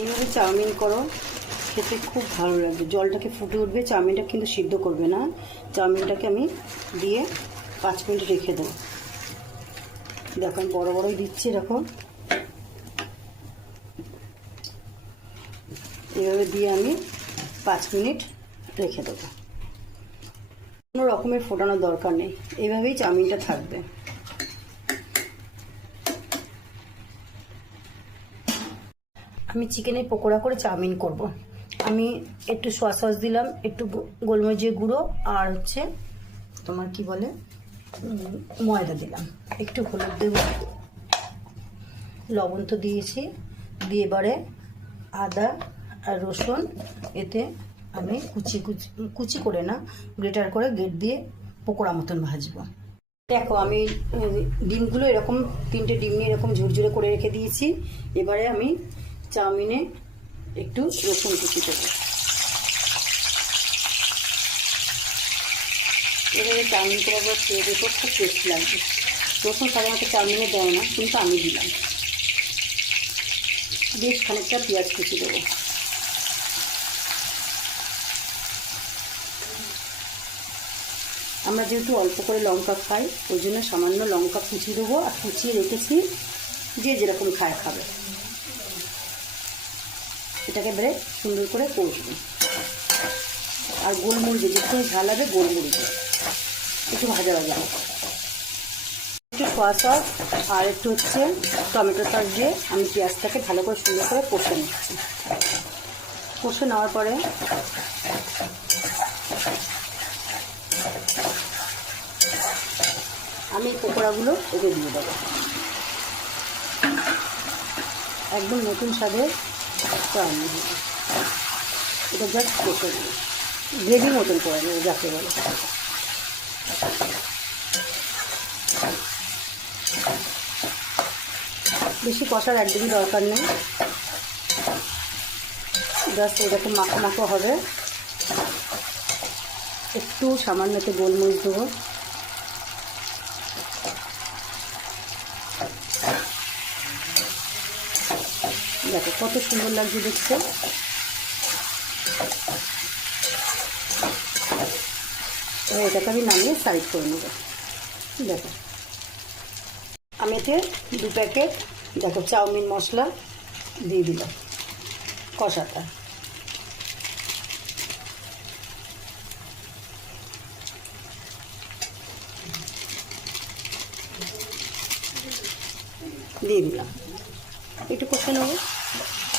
এইভাবে চাউমিন করো, খেতে খুব ভালো লাগবে জলটাকে ফুটে উঠবে, চাউমিনটা কিন্তু সিদ্ধ করবে না। চাউমিনটাকে আমি দিয়ে পাঁচ মিনিট রেখে দেবো। দেখো, আমি বড়ো বড়োই দিচ্ছি এরকম এভাবে দিয়ে আমি পাঁচ মিনিট রেখে দেবো। কোনো রকমের ফোটানোর দরকার নেই। এইভাবেই চাউমিনটা থাকবে। আমি চিকেনের পকোড়া করে চাউমিন করব। আমি একটু সয়া সস দিলাম, একটু গোলমরিচের গুঁড়ো আর হচ্ছে তোমার কি বলে? ময়দা দিলাম। একটু হলুদ দেব। লবণ তো দিয়েছি। দিয়ে এবারে আদা আর রসুন এতে আমি কুচি কুচি কুচি করে না, গ্রেটার করে গেট দিয়ে পকোড়া মতন ভাজবো। দেখো, আমি ডিমগুলো এরকম, তিনটে ডিম নিয়ে এরকম ঝুরঝুরে করে রেখে দিয়েছি। এবারে আমি চাউমিনে একটু রসুন কুচি দেবো। এবারে চাউমিন করে একবার খেয়ে দেখো, খুব টেস্ট লাগবে রসুন সাধারণত চাউমিনে দেয় না, কিন্তু আমি দিলাম। বেশ খানিকটা পেঁয়াজ কুচি দেবো। আমরা যেহেতু অল্প করে লঙ্কা খাই, ওই জন্য সামান্য লঙ্কা কুচি দেবো আর কুচিয়ে রেখেছি যে যেরকম খায় খাবে। এটাকে এবারে সুন্দর করে কষবো। আর গোলমরিচে যেটুকু ঝাল হবে গোলমরিচে একটু ভাজা ভাজা। একটু সয়া সস আর একটু হচ্ছে টমেটো সস দিয়ে আমি পেঁয়াজটাকে ভালো করে সুন্দর করে কষে নিচ্ছি। কষে নেওয়ার পরে আমি এই পকোড়াগুলো এতে দিয়ে দেবো। একদম নতুন স্বাদের চাউমিন এটা জাস্ট কষে দেবো গ্রেভি মতন করে নেব, যাকে বলে। বেশি কষার একদমই দরকার নেই। জাস্ট এরকম মাখো মাখো হবে। একটু সামান্য একটু গোলমরিচ দেবো। দেখো, কত সুন্দর লাগছে এবার এটাকে আমি নামিয়ে সাইড করে নেব। দেখো। আমি এতে দু প্যাকেট, দেখো, চাউমিন মশলা দিয়ে দিলাম, কষাটা। দিয়ে দিলাম। একটু কষে নেব।